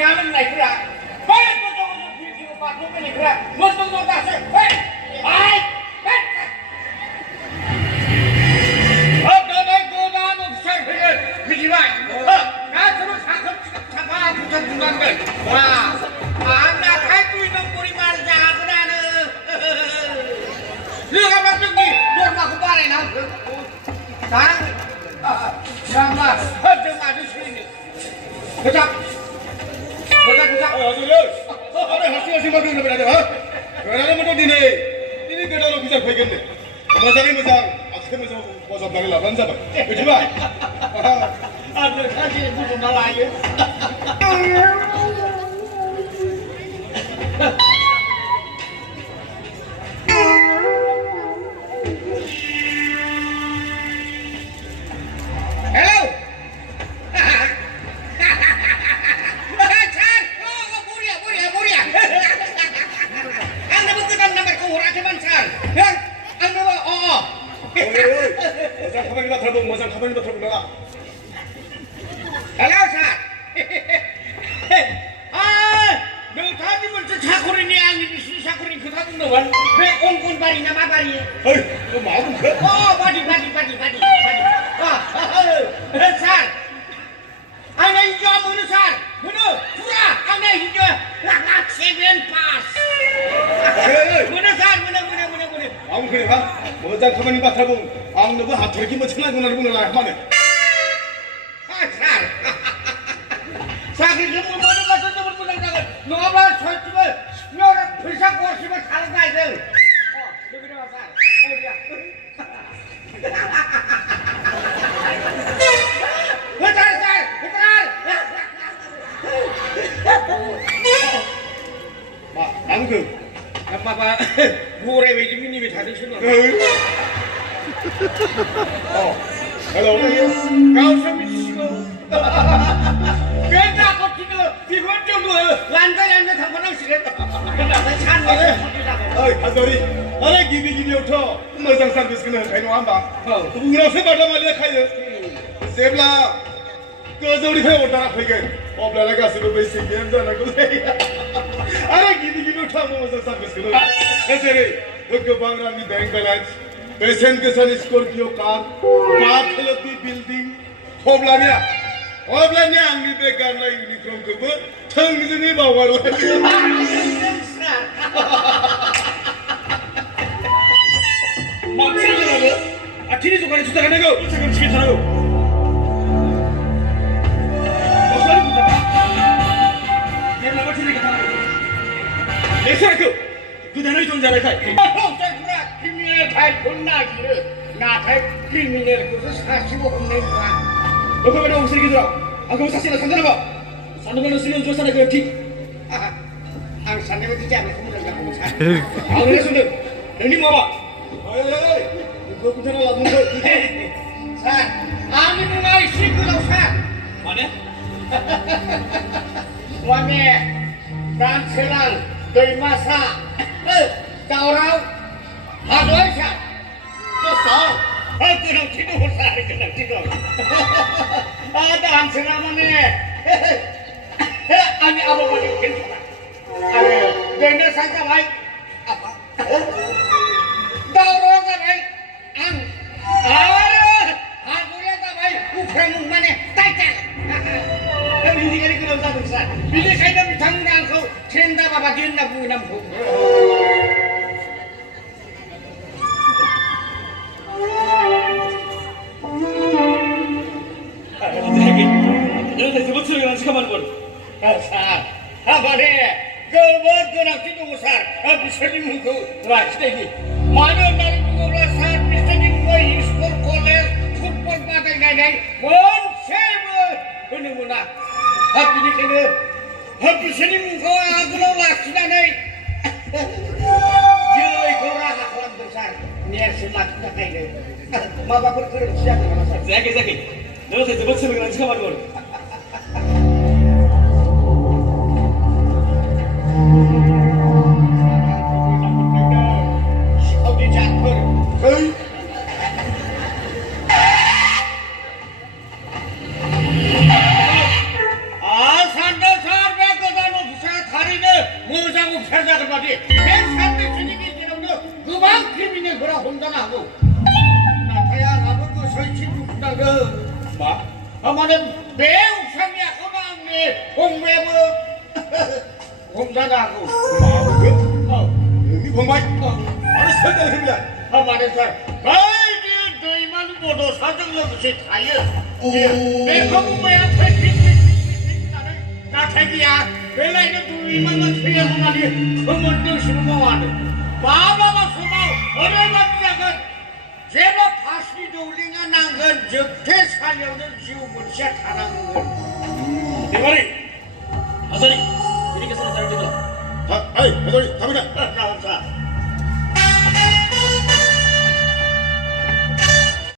जानो नायफोरा बै गथ' गथ' फिल्डखौ बारल'बायनायफोरा मोजां दासो बै हाय बै गोदान अफिसार फैगोन मिथिबाय गासैबो साखोन साफा फुथार बुंनांगोन वा आंना थाय 2 नम्बरनि माल जागोनानो लोगोफोर जोंनि दरमाखौ बारायना हो थां जाम्बा जों माजों सोलिनो खोथा अरे हारसिं मा बुंनो बेराद हा बेरादमोनथ' दिनै गोदान अफिसार फैगोननो मोजाङै मोजां आखाइ मोजां बजाबनानै लाबानो जाबाय मिथिबाय आरो सासे बुथुमना लायो मोजां खामानि बाथ्रा बुंनाङा हेलौ सार नोंथांनि मोनसे साखरिनि आंनि बिसिनि साखरिनि खोथा बुंदोंमोन बे अंगनबारि ना मा बारि मा बुंखो बादि सार आंना हिन्जावा मोनो सार मोनो फुरा आंना हिन्जावा 7 पास मोनो सार मोनो आं खोनाया मोजां खामानि बाथ्रा बुं आंनोबो हाथरखि मोनसे नांगौ होननानै बुंनो लाया मानो सार साख्रिखौ मोनोबाथ' जोबोद मोजां जागोन नङाब्ला सयथिबो सिपियाव फैसा गरसेबो खालामनो नागिरदों लोगो दङ सार मा आंखौ माबा गराय बायदि मिनिबाय थादोंसो नङा हेलौ गावसो मिथिसिगौ बे दाखथिनो बेखौ जोंबो लानजाय थांफानांसिगोन हाजरि अरे गिबियावथ' मोजां सार्भिसखौनो होखायो नङा होमबा उनावसो बादामालिया खायो जेब्ला गोजौनिफ्राय अर्डारा फैगोन अब्लाना गासैबो बै सिंगियानो जानांगौ जायो आरो गिबियावथ' आंबो मोजां सार्भिसखौनो जेरै गोबां रांनि बेंक बेलेन्स बेसेन गोसानि स्कर्पिय' कार 5 खोलोबनि बिल्डिं अब्लानिया आंनि बे गाननाय इउनिफर्मखौबो थोंजोङै बावगारलायो मानसिया जोंनाबो आथिनि जगानि जुथा गाननांगौ साखोन सिखोन थानांगौ जेब्लाबो थिनि थानांगौ लेखियाखौ गोदानै जन जानायखाय जायफोरा क्रिमिनेल टाइपखौ नागिरो नाथाय क्रिमिनेलखौसो सासेबो हमनाय नङा बेफोरबायदि अफिसनि गेजेराव आंखौ सासेना सानजानांगौ सानोबा नोंसोरनि ज' साननाय गोरोन्थि आं साननाय बायदि जानायखौ मोजां जागौमोन सार आं नोंनो सोंदों नोंनि माबा खोथाना लाबोनोसै सार आंनि मुङा एसे गोलाव सार माने दानसेलां दैमासा दावराव हाजोआव सार गोनांथि दङ सार गोनांथि दं दानसेला माने आंनि आबहावानि खेलफोरा आरो दैमासा जाबाय दावराव जाबाय आं आरो हाजोआ जाबाय उफ्रा मुं माने टाइटेल बिनिखायनो गोलाव जादों सार बिनिखायनो बिथांमोना आंखौ ट्रेन्डा बाबादि होनना बुङो नामखौ जोबोद सोलोंनानैसो खामानि मावो सार माने जोबोद गोनांथि दङ सार बिसोरनि मुंखौ लाखिनायनि मानो होननानै बुङोब्ला सार बिसोरनि मुङै स्कुल कलेज फुटबल बादायलायनाय मोनसेबो होनो मोना बिनिखायनो बिसोरनि मुंखौ आगोलाव लाखिनानै जोलैखौ राहा खालामदों सार नेरसोन लाखिनो थाखायनो माबाफोर गोरोन्थि जादों नामा सार जायाखै नों जोबोद सोलोंनानैसो खामानि मावो मा माने बे उसानि आखायावनो आंनि फंबायाबो हमजानो हागौ नोंनि फंबाय आरो सोर जाखो बेलाय माने सार बायदि दैमालु बड'साजों लोगोसे थायो बे फंबाया थैफिननानै नाथाय गैया बेलायनो दैमालु थैयो होननानै सोमोन्दोसिम मावानो माब्लाबा समाव ओरैबादि जागोन जेब्ला फासनि दौलेङा नांगोन जोबथेसालियावनो जिउ मोनसेया थानांगोन 대가리 아사리 이렇게 해서 잘 되더라 아이 배달이 가보자 나온다